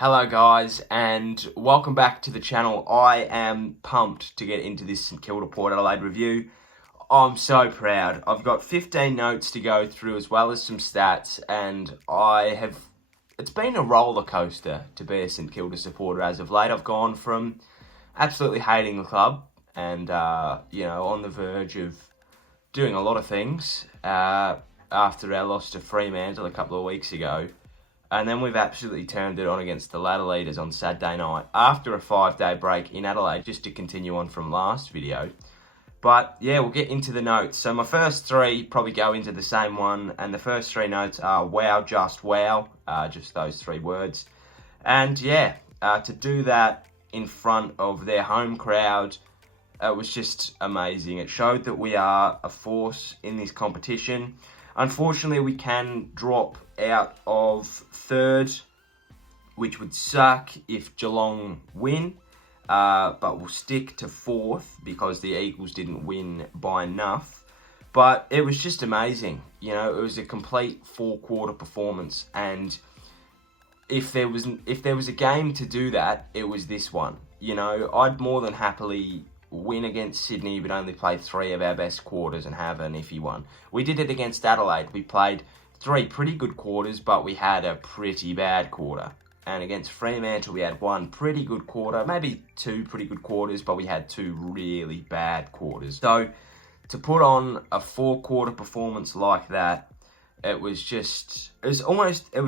Hello guys, and welcome back to the channel. I am pumped to get into this St Kilda Port Adelaide review. I'm so proud. I've got 15 notes to go through as well as some stats, and it's been a roller coaster to be a St Kilda supporter as of late. I've gone from absolutely hating the club and, on the verge of doing a lot of things after our loss to Fremantle a couple of weeks ago. And then we've absolutely turned it on against the ladder leaders on Saturday night after a 5-day break in Adelaide, just to continue on from last video. But yeah, we'll get into the notes. So my first three probably go into the same one, and the first three notes are wow, just wow, just those three words. And yeah, to do that in front of their home crowd, it was just amazing. It showed that we are a force in this competition. Unfortunately, we can drop out of third, which would suck if Geelong win, but we'll stick to fourth because the Eagles didn't win by enough. But it was just amazing. You know, it was a complete four-quarter performance, and if there was a game to do that, it was this one. You know, I'd more than happily win against Sydney but only play 3 of our best quarters and have an iffy one. We did it against Adelaide. We played 3 pretty good quarters, but we had a pretty bad quarter. And against Fremantle, we had 1 pretty good quarter, maybe 2 pretty good quarters, but we had 2 really bad quarters. So to put on a 4-quarter performance like that, it was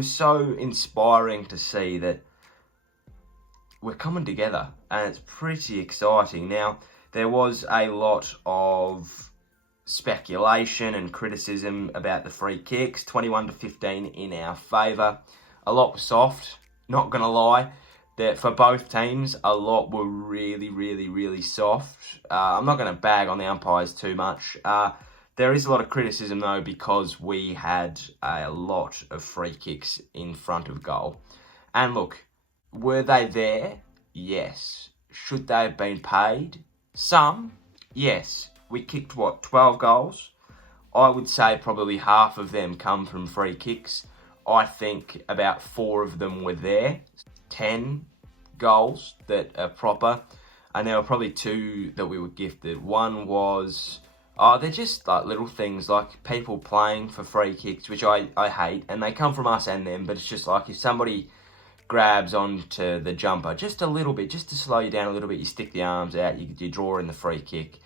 so inspiring to see that we're coming together, and it's pretty exciting. Now, there was a lot of speculation and criticism about the free kicks, 21-15 in our favour. A lot was soft, not going to lie. That for both teams, a lot were really, really, really soft. I'm not going to bag on the umpires too much. There is a lot of criticism, though, because we had a lot of free kicks in front of goal. And look, were they there? Yes. Should they have been paid? Some? Yes. We kicked, 12 goals? I would say probably half of them come from free kicks. I think about 4 of them were there. 10 goals that are proper. And there were probably 2 that we were gifted. One was, they're just like little things, like people playing for free kicks, which I hate. And they come from us and them, but it's just like if somebody grabs onto the jumper just a little bit, just to slow you down a little bit, you stick the arms out, you draw in the free kick.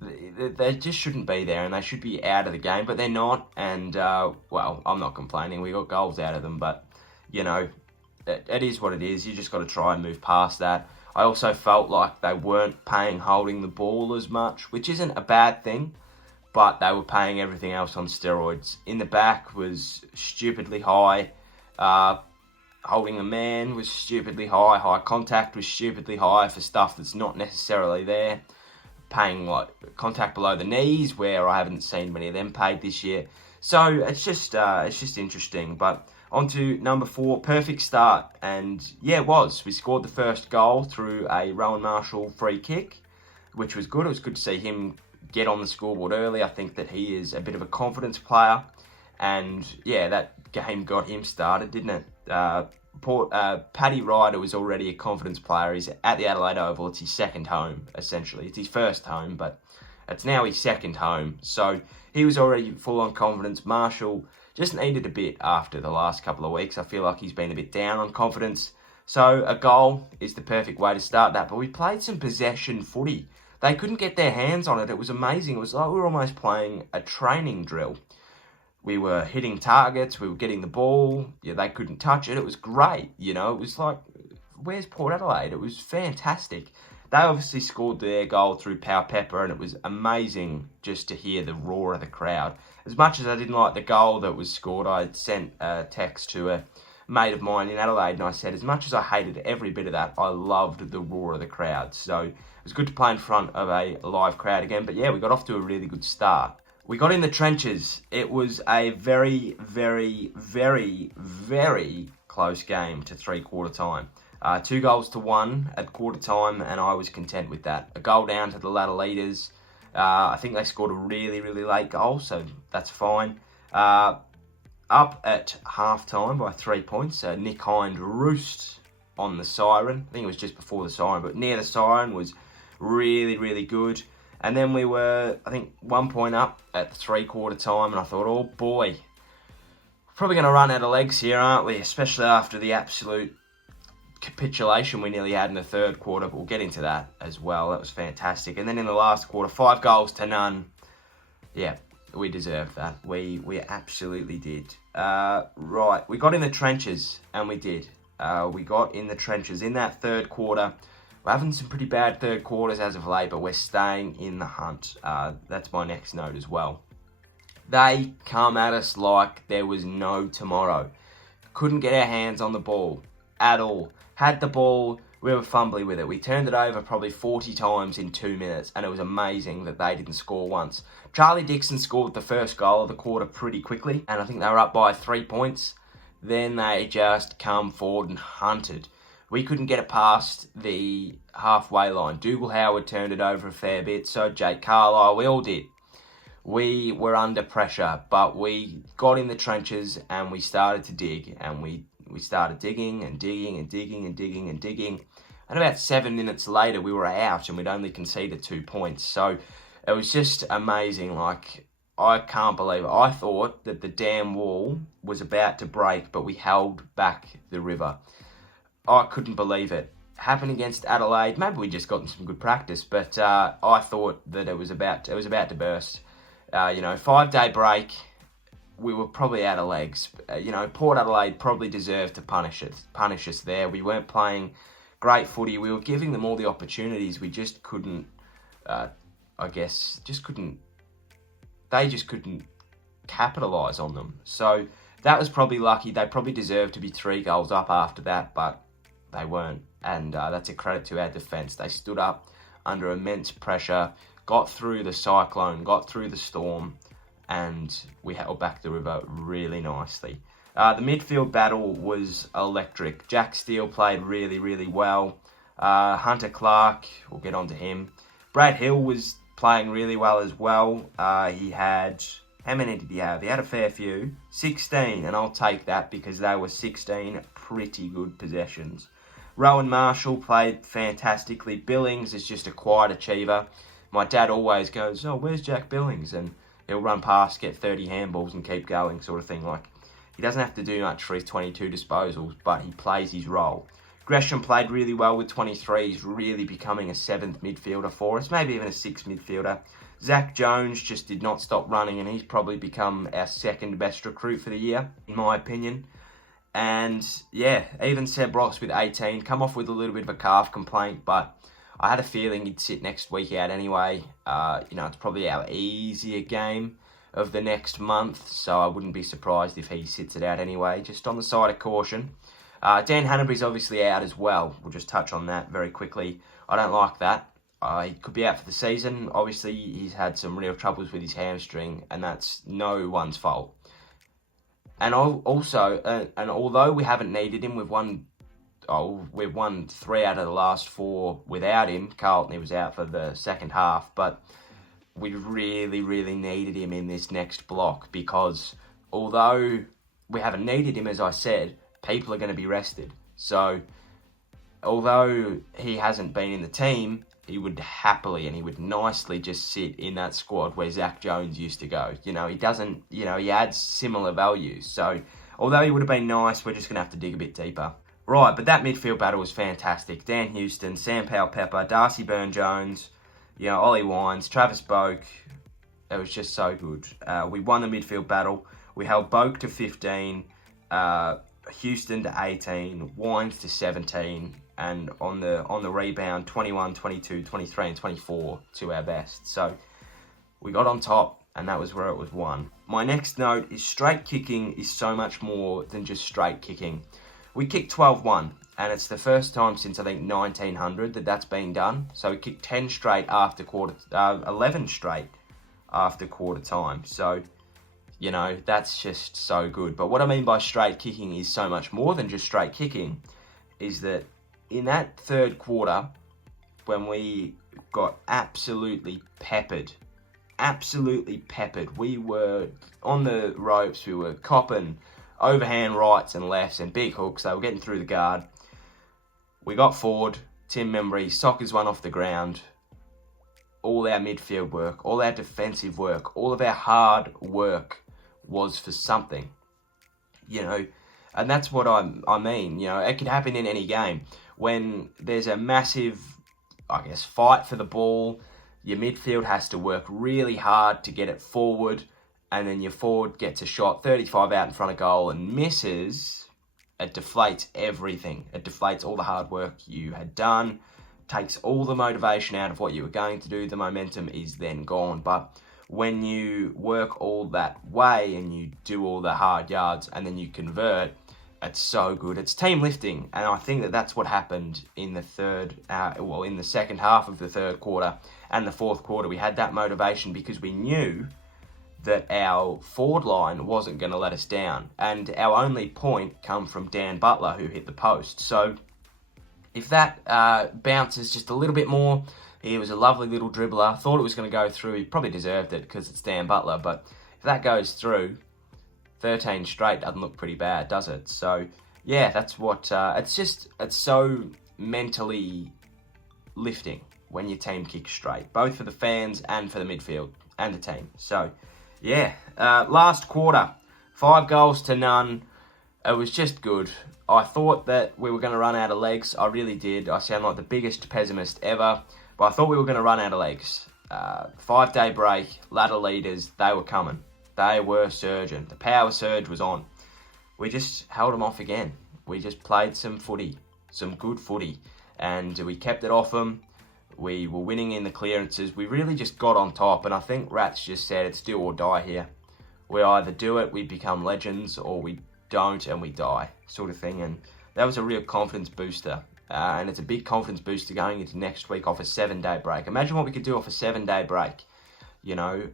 They just shouldn't be there, and they should be out of the game, but they're not. And well, I'm not complaining, we got goals out of them, but you know, it is what it is. You just got to try and move past that. I also felt like they weren't paying holding the ball as much, which isn't a bad thing, but they were paying everything else on steroids. In the back was stupidly high. Holding a man was stupidly high. High contact was stupidly high for stuff that's not necessarily there. Paying like contact below the knees, where I haven't seen many of them paid this year. So it's just interesting. But on to number 4, perfect start. And yeah, it was. We scored the first goal through a Rowan Marshall free kick, which was good. It was good to see him get on the scoreboard early. I think that he is a bit of a confidence player. And yeah, that game got him started, didn't it? Paddy Ryder was already a confidence player. He's at the Adelaide Oval. It's his second home, essentially. It's his first home, but it's now his second home. So he was already full on confidence. Marshall just needed a bit after the last couple of weeks. I feel like he's been a bit down on confidence. So a goal is the perfect way to start that. But we played some possession footy. They couldn't get their hands on it. It was amazing. It was like we were almost playing a training drill. We were hitting targets, we were getting the ball, yeah, they couldn't touch it. It was great, you know, it was like, where's Port Adelaide? It was fantastic. They obviously scored their goal through Power Pepper, and it was amazing just to hear the roar of the crowd. As much as I didn't like the goal that was scored, I sent a text to a mate of mine in Adelaide, and I said, as much as I hated every bit of that, I loved the roar of the crowd. So it was good to play in front of a live crowd again, but yeah, we got off to a really good start. We got in the trenches. It was a very, very, very, very close game to 3-quarter time. 2 goals to 1 at quarter time, and I was content with that. A goal down to the ladder leaders. I think they scored a really, really late goal, so that's fine. Up at half time by 3 points. Nick Hind Roost on the siren. I think it was just before the siren, but near the siren was really, really good. And then we were, I think, 1 point up at 3/4 time, and I thought, oh boy, probably going to run out of legs here, aren't we? Especially after the absolute capitulation we nearly had in the third quarter, but we'll get into that as well. That was fantastic. And then in the last quarter, 5 goals to none. Yeah, we deserved that. We absolutely did. Right, we got in the trenches, and we did. We got in the trenches in that third quarter. We're having some pretty bad third quarters as of late, but we're staying in the hunt. That's my next note as well. They come at us like there was no tomorrow. Couldn't get our hands on the ball at all. Had the ball, we were fumbly with it. We turned it over probably 40 times in 2 minutes, and it was amazing that they didn't score once. Charlie Dixon scored the first goal of the quarter pretty quickly, and I think they were up by 3 points. Then they just come forward and hunted. We couldn't get it past the halfway line. Dougal Howard turned it over a fair bit, so Jake Carlisle, we all did. We were under pressure, but we got in the trenches and we started to dig, and we started digging and digging and digging and digging and digging. And about 7 minutes later, we were out and we'd only conceded 2 points. So it was just amazing. Like, I can't believe it. I thought that the dam wall was about to break, but we held back the river. I couldn't believe it. Happened against Adelaide. Maybe we just gotten some good practice, but I thought that it was about to burst. 5-day break. We were probably out of legs. Port Adelaide probably deserved to punish us there. We weren't playing great footy. We were giving them all the opportunities. We just couldn't. They just couldn't capitalise on them. So that was probably lucky. They probably deserved to be 3 goals up after that, but they weren't. And that's a credit to our defence. They stood up under immense pressure, got through the cyclone, got through the storm, and we held back the river really nicely. The midfield battle was electric. Jack Steele played really, really well. Hunter Clark, we'll get on to him. Brad Hill was playing really well as well. He had... How many did he have? He had a fair few. 16, and I'll take that because they were 16 pretty good possessions. Rowan Marshall played fantastically. Billings is just a quiet achiever. My dad always goes, oh, where's Jack Billings? And he'll run past, get 30 handballs and keep going, sort of thing. Like, he doesn't have to do much for his 22 disposals, but he plays his role. Gresham played really well with 23. He's really becoming a 7th midfielder for us, maybe even a 6th midfielder. Zach Jones just did not stop running, and he's probably become our 2nd best recruit for the year, in my opinion. And yeah, even Seb Ross with 18, come off with a little bit of a calf complaint, but I had a feeling he'd sit next week out anyway. It's probably our easier game of the next month, so I wouldn't be surprised if he sits it out anyway, just on the side of caution. Dan Hannaby's obviously out as well. We'll just touch on that very quickly. I don't like that. He could be out for the season. Obviously, he's had some real troubles with his hamstring, and that's no one's fault. And also, although we haven't needed him, we've won 3 out of the last 4 without him. Carlton, he was out for the second half, but we really, really needed him in this next block because although we haven't needed him, as I said, people are going to be rested. So although he hasn't been in the team, he would happily and he would nicely just sit in that squad where Zach Jones used to go. He doesn't, he adds similar values. So although he would have been nice, we're just going to have to dig a bit deeper. Right, but that midfield battle was fantastic. Dan Houston, Sam Powell-Pepper, Darcy Byrne-Jones, Ollie Wines, Travis Boak. It was just so good. We won the midfield battle. We held Boak to 15, Houston to 18, Wines to 17, and on the rebound, 21, 22, 23, and 24 to our best. So we got on top, and that was where it was won. My next note is straight kicking is so much more than just straight kicking. We kicked 12-1, and it's the first time since, I think, 1900 that that's been done. So we kicked 10 straight after 11 straight after quarter time. So, that's just so good. But what I mean by straight kicking is so much more than just straight kicking, is that in that third quarter, when we got absolutely peppered, we were on the ropes, we were copping overhand rights and lefts and big hooks. They were getting through the guard. We got forward. Tim Membry soccers one off the ground. All our midfield work, all our defensive work, all of our hard work was for something, you know, and that's what I mean. You know, it could happen in any game when there's a massive, I guess, fight for the ball. Your midfield has to work really hard to get it forward, and then your forward gets a shot 35 out in front of goal and misses. It deflates everything. It deflates all the hard work you had done, takes all the motivation out of what you were going to do. The momentum is then gone. But when you work all that way and you do all the hard yards and then you convert, it's so good. It's team lifting, and I think that that's what happened in the in the second half of the third quarter and the fourth quarter. We had that motivation because we knew that our forward line wasn't going to let us down, and our only point come from Dan Butler, who hit the post. So if that bounces just a little bit more, he was a lovely little dribbler. Thought it was going to go through. He probably deserved it because it's Dan Butler. But if that goes through, 13 straight doesn't look pretty bad, does it? So yeah, that's what. It's so mentally lifting when your team kicks straight, both for the fans and for the midfield and the team. So yeah, last quarter, 5 goals to none. It was just good. I thought that we were going to run out of legs. I really did. I sound like the biggest pessimist ever, but I thought we were going to run out of legs. 5-day break, ladder leaders, they were coming. They were surging. The power surge was on. We just held them off again. We just played some footy, some good footy, and we kept it off them. We were winning in the clearances. We really just got on top, and I think Rats just said it's do or die here. We either do it, we become legends, or we don't and we die, sort of thing. And that was a real confidence booster, and it's a big confidence booster going into next week off a 7-day break. Imagine what we could do off a 7-day break. You know,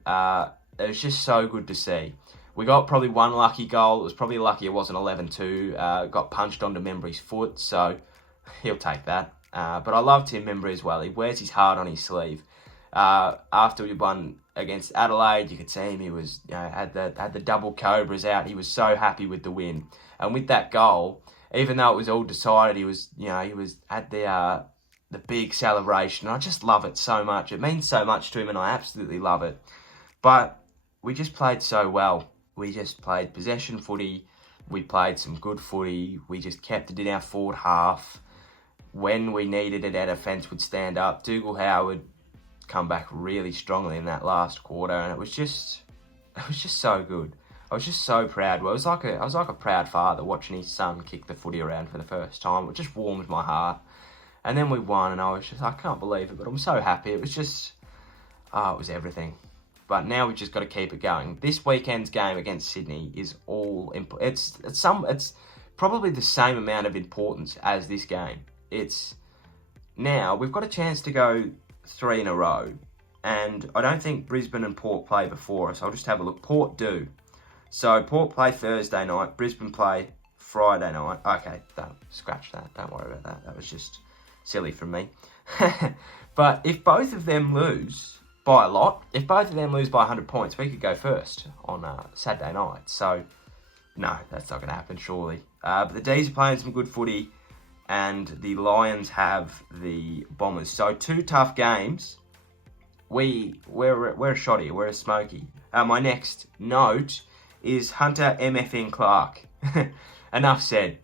it was just so good to see. We got probably one lucky goal. It was probably lucky it wasn't 11-2. Got punched onto Membry's foot, so he'll take that. But I love Tim Membry as well. He wears his heart on his sleeve. After we won against Adelaide, you could see him. He was, you know, had the double cobras out. He was so happy with the win, and with that goal, even though it was all decided, he was had the big celebration. I just love it so much. It means so much to him, and I absolutely love it. But we just played so well. We just played possession footy. We played some good footy. We just kept it in our forward half. When we needed it, our defence would stand up. Dougal Howard come back really strongly in that last quarter, and it was just so good. I was just so proud. Well, I was like a proud father watching his son kick the footy around for the first time. It just warmed my heart. And then we won, and I can't believe it, but I'm so happy. It was just, it was everything. But now we've just got to keep it going. This weekend's game against Sydney is it's probably the same amount of importance as this game. Now we've got a chance to go 3 in a row, and I don't think Brisbane and Port play before us. I'll just have a look. Port do. So Port play Thursday night, Brisbane play Friday night. Okay, don't scratch that. Don't worry about that. That was just silly from me. But if both of them lose by a lot, if both of them lose by 100 points, we could go first on Saturday night. So no, that's not going to happen, surely. But the D's are playing some good footy, and the Lions have the Bombers. So 2 tough games. We're a shotty, we're a smoky. My next note is Hunter MFN Clark. Enough said.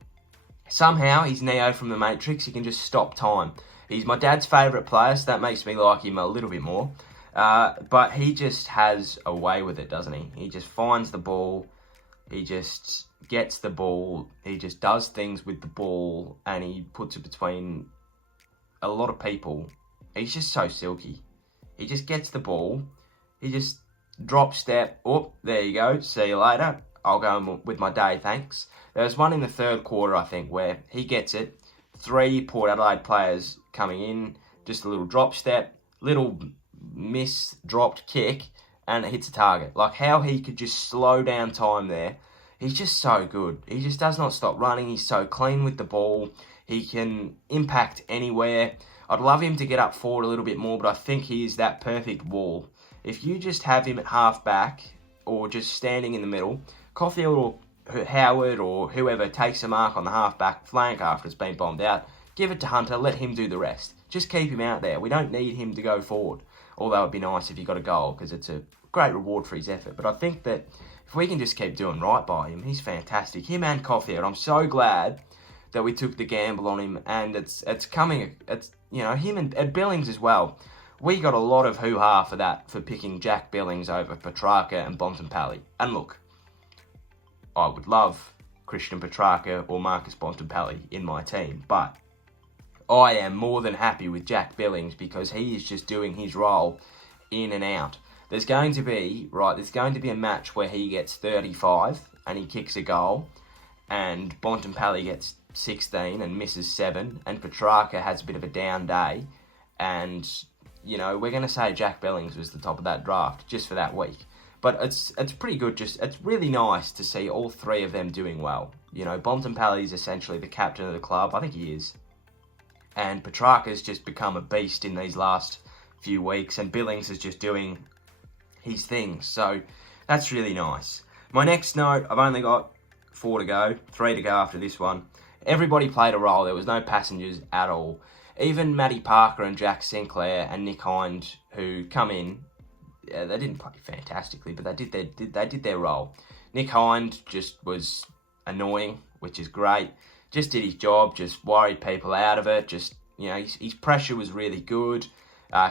Somehow he's Neo from the Matrix. He can just stop time. He's my dad's favourite player, so that makes me like him a little bit more. But he just has a way with it, doesn't he? He just finds the ball. He just gets the ball. He just does things with the ball, and he puts it between a lot of people. He's just so silky. He just gets the ball. He just drop step. Oh, there you go. See you later. I'll go with my day, thanks. There was one in the third quarter, I think, where he gets it. 3 Port Adelaide players coming in. Just a little drop step. Little dropped kick, and it hits a target. Like how he could just slow down time there. He's just so good. He just does not stop running. He's so clean with the ball. He can impact anywhere. I'd love him to get up forward a little bit more, but I think he is that perfect wall. If you just have him at half back or just standing in the middle, Caulfield or Howard or whoever takes a mark on the half back flank after it's been bombed out, Give it to Hunter, let him do the rest. Just keep him out there. We don't need him to go forward. Although it'd be nice if he got a goal, because it's a great reward for his effort. But I think that if we can just keep doing right by him, he's fantastic. Him and Coffey, and I'm so glad that we took the gamble on him, and it's coming, you know, him and Billings as well. We got a lot of hoo-ha for that, for picking Jack Billings over Petrarca and Bontempelli. And look, I would love Christian Petrarca or Marcus Bontempelli in my team, but I am more than happy with Jack Billings because he is just doing his role in and out. There's going to be a match where he gets 35 and he kicks a goal, and Bontempelli gets 16 and misses 7, and Petrarca has a bit of a down day, and, you know, we're going to say Jack Billings was the top of that draft just for that week. But it's pretty good. It's really nice to see all three of them doing well. You know, Bontempelli's essentially the captain of the club. I think he is. And Petrarca's just become a beast in these last few weeks, and Billings is just doing his thing. So that's really nice. My next note, I've only got 4 to go, 3 to go after this one. Everybody played a role. There was no passengers at all. Even Matty Parker and Jack Sinclair and Nick Hind, who come in, they didn't play fantastically, but they did their role. Nick Hind just was annoying, which is great. Just did his job, just worried people out of it. Just, you know, his pressure was really good.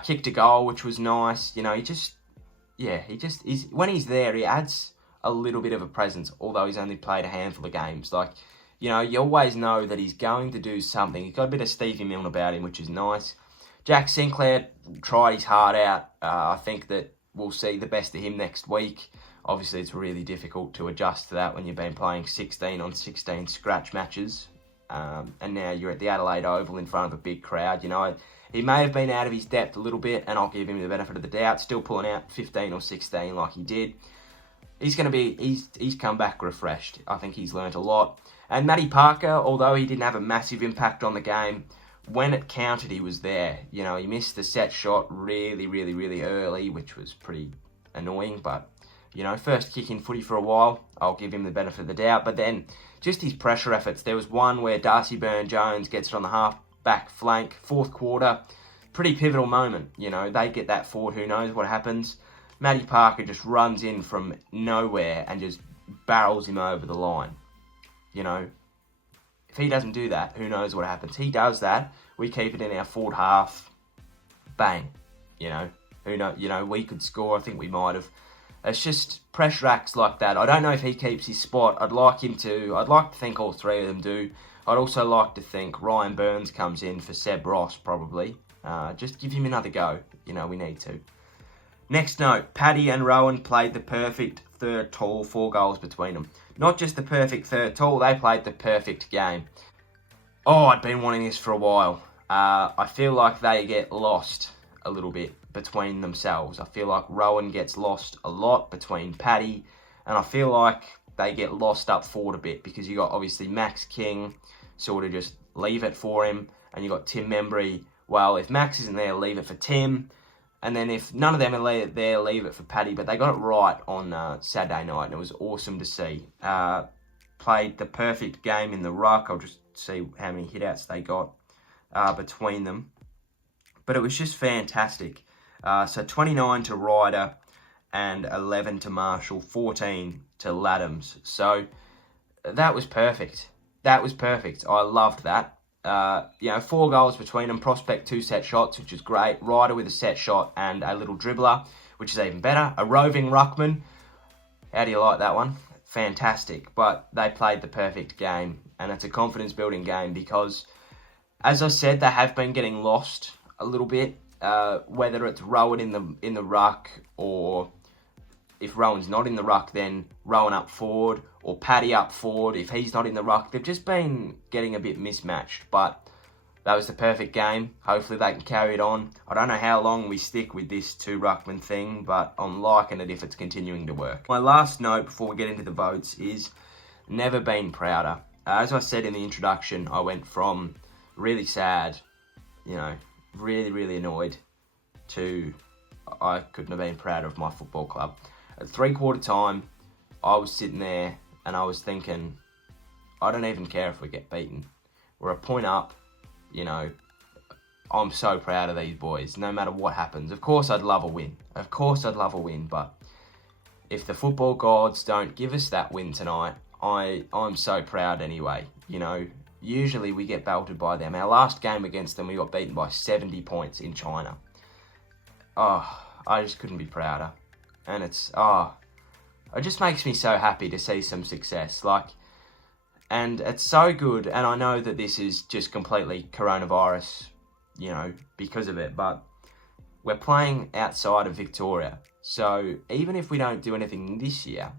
Kicked a goal, which was nice. You know, when he's there, he adds a little bit of a presence, although he's only played a handful of games. Like, you know, you always know that he's going to do something. He's got a bit of Stevie Milne about him, which is nice. Jack Sinclair tried his heart out. I think that we'll see the best of him next week. Obviously, it's really difficult to adjust to that when you've been playing 16 on 16 scratch matches. And now you're at the Adelaide Oval in front of a big crowd. You know, he may have been out of his depth a little bit, and I'll give him the benefit of the doubt. Still pulling out 15 or 16 like he did. He's come back refreshed. I think he's learnt a lot. And Matty Parker, although he didn't have a massive impact on the game, when it counted, he was there. You know, he missed the set shot really, really, really early, which was pretty annoying. But, you know, first kick in footy for a while, I'll give him the benefit of the doubt. But then, just his pressure efforts. There was one where Darcy Byrne-Jones gets it on the half-back flank, 4th quarter. Pretty pivotal moment. You know, they get that forward, who knows what happens. Matty Parker just runs in from nowhere and just barrels him over the line. You know, if he doesn't do that, who knows what happens. He does that, we keep it in our forward half, bang. You know, we could score, I think we might have. It's just pressure acts like that. I don't know if he keeps his spot. I'd like to think all three of them do. I'd also like to think Ryan Burns comes in for Seb Ross, probably. Just give him another go. You know, we need to. Next note, Paddy and Rowan played the perfect third tall, 4 goals between them. Not just the perfect third tall, they played the perfect game. Oh, I'd been wanting this for a while. I feel like they get lost a little bit between themselves. I feel like Rowan gets lost a lot between Paddy, and I feel like they get lost up forward a bit because you got obviously Max King, sort of just leave it for him, and you got Tim Membry. Well, if Max isn't there, leave it for Tim. And then if none of them are there, leave it for Paddy. But they got it right on Saturday night, and it was awesome to see. Played the perfect game in the ruck. I'll just see how many hitouts they got between them. But it was just fantastic. So 29 to Ryder and 11 to Marshall, 14 to Laddams. So that was perfect. That was perfect. I loved that. 4 goals between them. Prospect 2 set shots, which is great. Ryder with a set shot and a little dribbler, which is even better. A roving ruckman. How do you like that one? Fantastic. But they played the perfect game, and it's a confidence building game because, as I said, they have been getting lost a little bit. Whether it's Rowan in the ruck, or if Rowan's not in the ruck, then Rowan up forward, or Paddy up forward if he's not in the ruck. They've just been getting a bit mismatched, but that was the perfect game. Hopefully they can carry it on. I don't know how long we stick with this 2 ruckman thing, but I'm liking it if it's continuing to work. My last note before we get into the votes is never been prouder. As I said in the introduction, I went from really sad, really, really annoyed, to I couldn't have been prouder of my football club. At 3/4 time, I was sitting there and I was thinking, I don't even care if we get beaten. We're a point up. you know, I'm so proud of these boys, no matter what happens. Of course I'd love a win. Of course I'd love a win, but if the football gods don't give us that win tonight, I'm so proud anyway. You know, usually we get belted by them. Our last game against them, we got beaten by 70 points in China. Oh, I just couldn't be prouder. And it just makes me so happy to see some success. And it's so good, and I know that this is just completely coronavirus, you know, because of it, but we're playing outside of Victoria. So even if we don't do anything this year,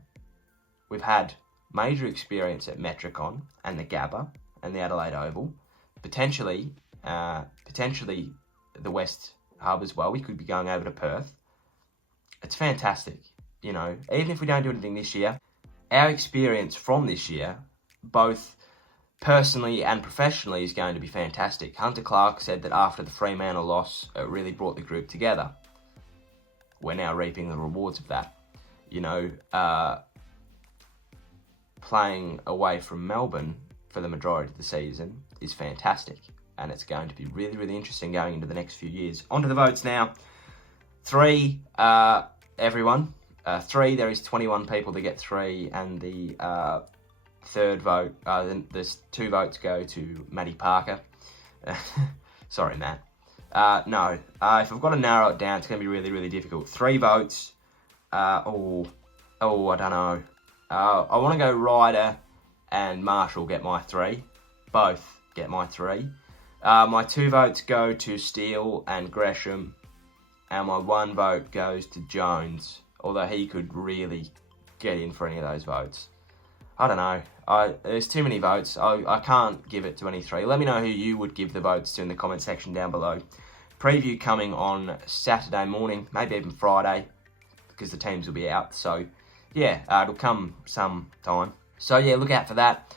we've had major experience at Metricon and the Gabba and the Adelaide Oval, potentially the West Hub as well. We could be going over to Perth. It's fantastic, you know, even if we don't do anything this year, our experience from this year, both personally and professionally, is going to be fantastic. Hunter Clark said that after the Fremantle loss, it really brought the group together. We're now reaping the rewards of that. You know, playing away from Melbourne for the majority of the season is fantastic. And it's going to be really, really interesting going into the next few years. On to the votes now. 3, everyone. 3, there is 21 people to get 3, and the third vote, there's 2 votes go to Matty Parker. Sorry, Matt. No, if I've got to narrow it down, it's going to be really, really difficult. 3 votes. I don't know. I want to go Ryder and Marshall get my 3. Both get my 3. My 2 votes go to Steele and Gresham, and my 1 vote goes to Jones, although he could really get in for any of those votes. I don't know. There's too many votes. I can't give it to any 3. Let me know who you would give the votes to in the comment section down below. Preview coming on Saturday morning, maybe even Friday, because the teams will be out. So, yeah, it'll come sometime. So, yeah, look out for that.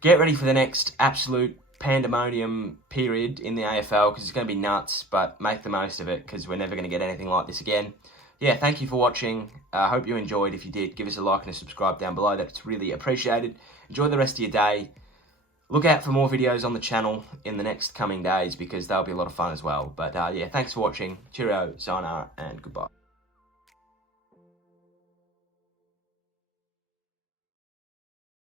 Get ready for the next absolute pandemonium period in the AFL, because it's going to be nuts, but make the most of it, because we're never going to get anything like this again. Yeah, thank you for watching. I hope you enjoyed. If you did, give us a like and a subscribe down below. That's really appreciated. Enjoy the rest of your day. Look out for more videos on the channel in the next coming days, because they'll be a lot of fun as well. But yeah, thanks for watching. Cheerio, sayonara, and goodbye.